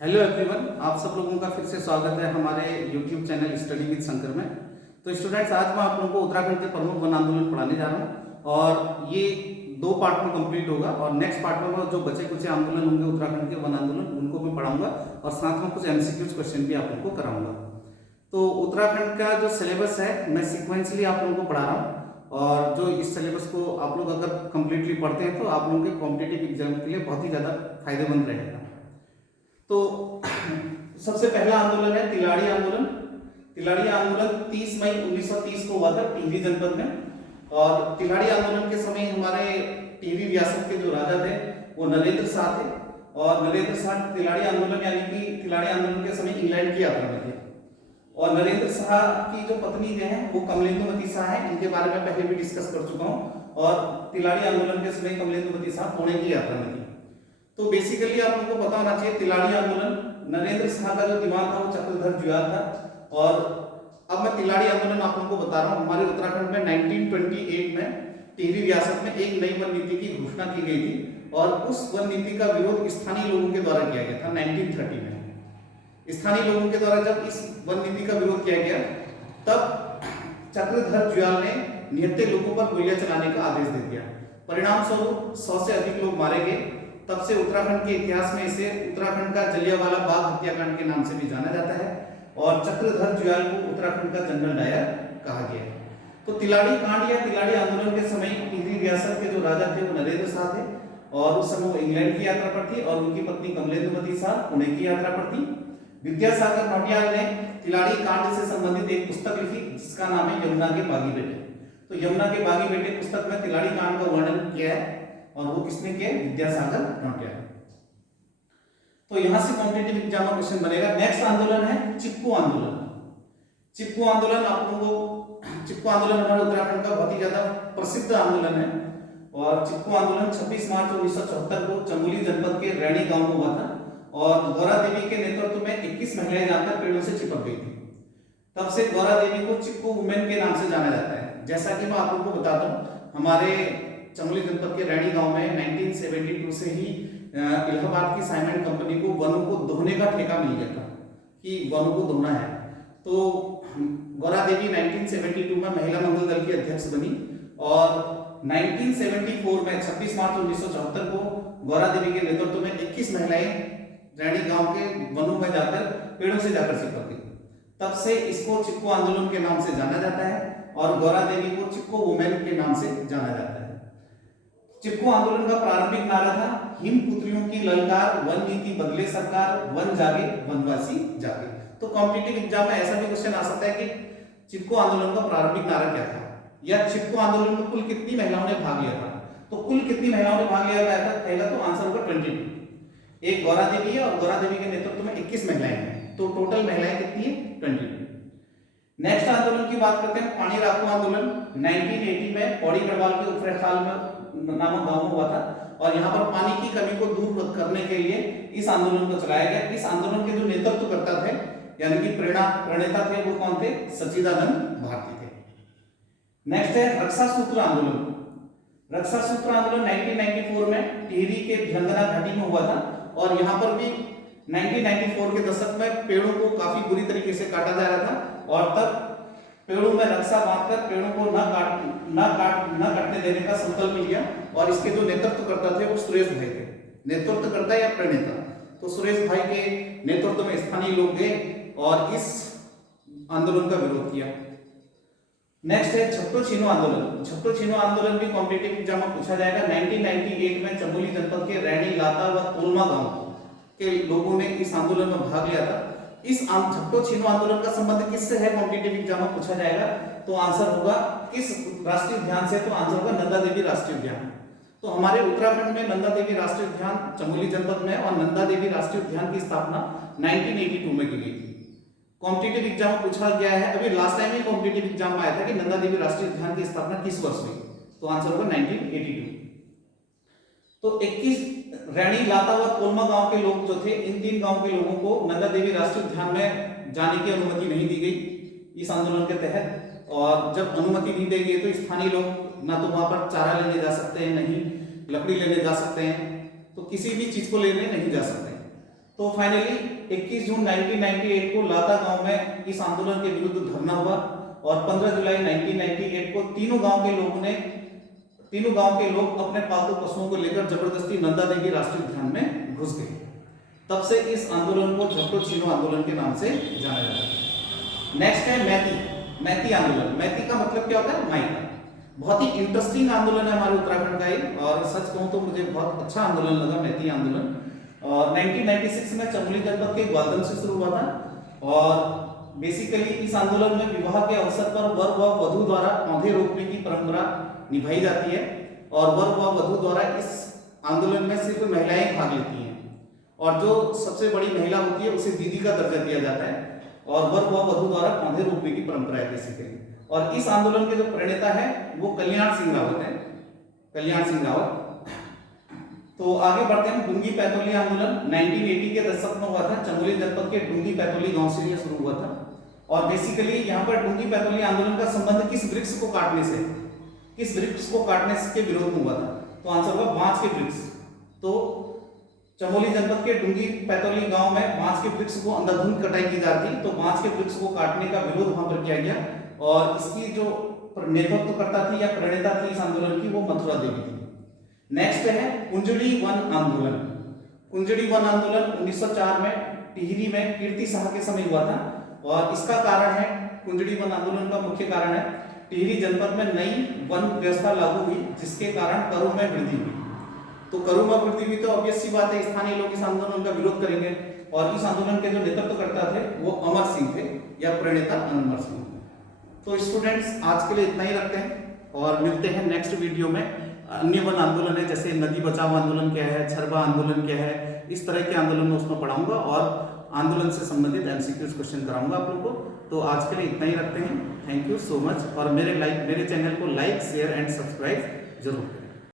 Hello everyone, आप सब लोगों का फिर से स्वागत है हमारे YouTube channel study with Shankar में। तो स्टूडेंट्स, आज मैं आप लोगों को उत्तराखंड के प्रमुख वन आंदोलन पढ़ाने जा रहा हूँ और ये 2 पार्ट में कंप्लीट होगा। और नेक्स्ट पार्ट में मैं जो बचे कुछ आंदोलन होंगे उत्तराखंड के वन आंदोलन, उनको भी पढ़ाऊंगा और साथ में कुछ एमसीक्यूज क्वेश्चन भी आप लोगों को कराऊंगा। तो उत्तराखंड का जो सिलेबस है मैं सिक्वेंसली आप लोगों को पढ़ा रहा हूँ, और जो इस सिलेबस को आप लोग अगर कंप्लीटली पढ़ते हैं तो आप लोगों के कॉम्पिटिटिव एग्जाम के लिए बहुत ही ज़्यादा फायदेमंद रहेगा। तो सबसे पहला आंदोलन है तिलाड़ी आंदोलन। तिलाड़ी आंदोलन 30 मई 1930 को हुआ था टिहरी जनपद में। और तिलाड़ी आंदोलन के समय हमारे टिहरी रियासत के जो राजा थे वो नरेंद्र शाह थे। और नरेंद्र शाह तिलाड़ी आंदोलन यानी कि तिलाड़ी आंदोलन के समय इंग्लैंड की यात्रा में थे। और नरेंद्र शाह की जो पत्नी जो है वो कमलेंदुमती शाह है, इनके बारे में पहले भी डिस्कस कर चुका हूँ। और तिलाड़ी आंदोलन के समय कमलेंदुमती शाह पुणे की यात्रा में थी। तो बेसिकली आप लोगों को पता होना चाहिए तिलाड़ी आंदोलन, नरेंद्र शाह का जो दिमाग था वो चक्रधर जुयाल था। और अब मैं तिलाड़ी आंदोलन आप लोगों को बता रहा हूँ। हमारे उत्तराखंड में 1928 में टिहरी रियासत में एक नई वन नीति की घोषणा की गई थी और उस वन नीति का विरोध स्थानीय लोगों के द्वारा किया गया था 1930 में। स्थानीय लोगों के द्वारा जब इस वन नीति का विरोध किया गया तब चक्रधर जुयाल ने निहत्थे लोगों पर गोलियां चलाने का आदेश दे दिया। परिणाम स्वरूप 100 से अधिक लोग मारे गए। तब से उत्तराखंड के इतिहास में इसे उत्तराखंड का जलियांवाला बाग हत्याकांड के नाम से भी जाना जाता है और चक्रधर जुयाल को उत्तराखंड का जनरल डायर कहा गया है। तो तिलाड़ी कांड या तिलाड़ी आंदोलन के समय टिहरी रियासत के जो राजा थे वो नरेंद्र शाह थे और उस समय वो इंग्लैंड की यात्रा पर थी और उनकी पत्नी कमलेंदुमती शाह पुणे की यात्रा पर थी। विद्यासागर नौटियाल ने तिलाड़ी कांड से संबंधित एक पुस्तक लिखी जिसका नाम है यमुना के बागी बेटे। तो यमुना के बागी बेटे पुस्तक में तिलाड़ी कांड का वर्णन किया है और वो किसने किया? विद्यासागर नौटियाल। तो यहां से कॉम्पिटिटिव एग्जाम में क्वेश्चन बनेगा। नेक्स्ट आंदोलन है चिपको आंदोलन। चिपको आंदोलन आप लोगों को, चिपको आंदोलन हमारे उत्तराखंड का बहुत ही ज्यादा प्रसिद्ध आंदोलन है। और चिपको आंदोलन 26 मार्च 1974 को चमोली जनपद के रैणी गांव में हुआ था और गौरा देवी के नेतृत्व में 21 महिलाएं जाकर पेड़ों से चिपक गई थी। तब से गौरा देवी को चिपको वुमेन के नाम से जाना जाता है। जैसा कि मैं आप लोगों को बताता हूँ, हमारे चमोली जनपद के रैणी गांव में 1972 से ही इलाहाबाद की साइमन कंपनी को वनों को दोहने का ठेका मिल गया था कि वनों को दोहना है। तो गौरा देवी 1972 में महिला मंगल दल की अध्यक्ष बनी और 1974 में 26 मार्च 1974 को गौरा देवी के नेतृत्व में 21 महिलाएं रैणी गांव के वनों में जाकर पेड़ों से जाकर चिपक गई। तब से इसको चिपको आंदोलन के नाम से जाना जाता है और गौरा देवी को चिपको वुमेन के नाम से जाना जाता है। चिपको आंदोलन का प्रारंभिक नारा था हिम पुत्रियों की ललकार, वन नीति बदले सरकार, वन जागे वनवासी जागे। तो कॉम्पिटिटिव एग्जाम में ऐसा भी क्वेश्चन आ सकता है कि चिपको आंदोलन का प्रारंभिक नारा क्या था या चिपको आंदोलन में कुल कितनी महिलाओं ने भाग लिया था। तो कुल कितनी महिलाओं ने भाग लिया था पहला तो आंसर होगा 22। एक गौरा देवी है और गौरा देवी के नेतृत्व में 21 महिलाएं हैं, तो टोटल महिलाएं कितनी है? 22। नेक्स्ट आंदोलन की बात करते हैं पानी राखो आंदोलन। 1980 में पौड़ी गढ़वाल के उफरैखाल में नामक गांव में हुआ था और यहाँ पर पानी की कमी को दूर करने के लिए इस आंदोलन को चलाया गया। इस आंदोलन के जो नेतृत्व करता थे यानी कि प्रणेता थे वो कौन थे? सच्चिदानंद भारती थे। नेक्स्ट है रक्षा सूत्र आंदोलन। रक्षा सूत्र आंदोलन 1994 में टिहरी के भिलंगना घाटी में हुआ था और यहाँ पर भी 1994 के दशक में पेड़ों को काफी बुरी तरीके से काटा जा रहा था और तब पेड़ों में रक्षा बांधकर पेड़ों को न काटने देने का संकल्प लिया। और इसके जो नेतृत्व करता थे वो सुरेश भाई थे। नेतृत्व करता या प्रणेता? तो सुरेश भाई के नेतृत्व में स्थानीय लोग गए और इस आंदोलन का विरोध किया। नेक्स्ट है झपटो छीनो आंदोलन। झपटो छीनो आंदोलन भी कॉम्पिटिटिव एग्जाम में पूछा जाएगा। 1998 में चमोली जनपद के रैणी, लाता व तोलमा गांव के लोगों ने इस आंदोलन में भाग लिया था। इस झपटो छीनो आंदोलन का संबंध किससे है? कॉम्पिटिटिव एग्जाम में पूछा जाएगा। तो आंसर होगा किस राष्ट्रीय उद्यान से? तो आंसर होगा नंदा देवी राष्ट्रीय उद्यान। तो हमारे उत्तराखंड में नंदा देवी राष्ट्रीय उद्यान चमोली जनपद में और नंदा देवी राष्ट्रीय उद्यान की स्थापना 1982 में की गई थी। कॉम्पिटिटिव एग्जाम में पूछा गया है, अभी लास्ट टाइम ही कॉम्पिटिटिव एग्जाम में आया था कि नंदा देवी राष्ट्रीय उद्यान की स्थापना किस वर्ष हुई? तो आंसर होगा 1982। तो 21 रैणी, लाता व तोलमा गांव के लोग जो थे, इन 3 गांव के लोगों को नंदा देवी राष्ट्रीय उद्यान में जाने की अनुमति नहीं दी गई इस आंदोलन के तहत। और जब अनुमति नहीं देंगे तो स्थानीय लोग ना तो वहां पर चारा लेने जा सकते हैं, नहीं लकड़ी लेने जा सकते हैं, तो किसी भी चीज को लेने नहीं जा सकते। तो फाइनली 21 जून 1998 को लाता गांव में इस आंदोलन के विरुद्ध धरना हुआ और 15 जुलाई 1998 को तीनों गांव के लोग अपने पालतू पशुओं को लेकर जबरदस्ती नंदा देवी राष्ट्रीय उद्यान में घुस गए। तब से इस आंदोलन को झपटो छीनो आंदोलन के नाम से जाना जाता है। नेक्स्ट है मैती आंदोलन। मैती का मतलब क्या होता है? माई। बहुत ही इंटरेस्टिंग आंदोलन है हमारे उत्तराखंड का ये, और सच कहूं तो मुझे बहुत अच्छा आंदोलन लगा मैती आंदोलन। और 1996 में चमोली जनपद के ग्वालदम से शुरू हुआ था और बेसिकली इस आंदोलन में विवाह के अवसर पर वर व वधू द्वारा पौधे रोपने की परंपरा निभाई जाती है और वर व वधू द्वारा इस आंदोलन में सिर्फ महिलाएं भाग लेती हैं और जो सबसे बड़ी महिला होती है उसे दीदी का दर्जा दिया जाता है और वर व वधू द्वारा पौधे रोपने की परंपरा है बेसिकली। और इस आंदोलन के जो प्रणेता है वो कल्याण सिंह रावत है, कल्याण सिंह रावत। तो आगे बढ़ते हैं। डूंगी पैथोली आंदोलन 1980 के दशक में हुआ था। चमोली जनपद के डूंगी पैथोली गांव से यह शुरू हुआ था और बेसिकली यहाँ पर डूंगी पैथोली आंदोलन का संबंध किस वृक्ष को काटने के विरोध में हुआ था? तो आंसर होगा बांस के वृक्ष। तो चमोली जनपद के डूंगी पैथोली गांव में बांस के वृक्ष को अंधाधुंध कटाई की जाती, तो बांस के वृक्ष को काटने का विरोध वहां पर किया गया और इसकी जो नेतृत्व करता थी या प्रणेता थी इस आंदोलन की वो मथुरा देवी थी। नेक्स्ट है कुंजड़ी वन आंदोलन। कुंजड़ी वन आंदोलन 1904 में टिहरी में कीर्ति शाह के समय हुआ था और इसका कारण है, कुंजड़ी वन आंदोलन का मुख्य कारण है टिहरी जनपद में नई वन व्यवस्था लागू हुई जिसके कारण करों में वृद्धि हुई। तो करों में वृद्धि हुई तो ऑब्वियस सी बात है स्थानीय लोग इस आंदोलन का विरोध करेंगे और इस आंदोलन के जो नेतृत्व करता थे वो अमर सिंह थे या प्रणेता अमर सिंह। तो स्टूडेंट्स आज के लिए इतना ही रखते हैं और मिलते हैं नेक्स्ट वीडियो में। अन्य वन आंदोलन है जैसे नदी बचाओ आंदोलन क्या है, छरबा आंदोलन क्या है, इस तरह के आंदोलन में उसमें पढ़ाऊंगा और आंदोलन से संबंधित एमसीक्यूज क्वेश्चन कराऊंगा आप लोगों को। तो आज के लिए इतना ही रखते हैं। थैंक यू सो मच और मेरे चैनल को लाइक शेयर एंड सब्सक्राइब जरूर करें।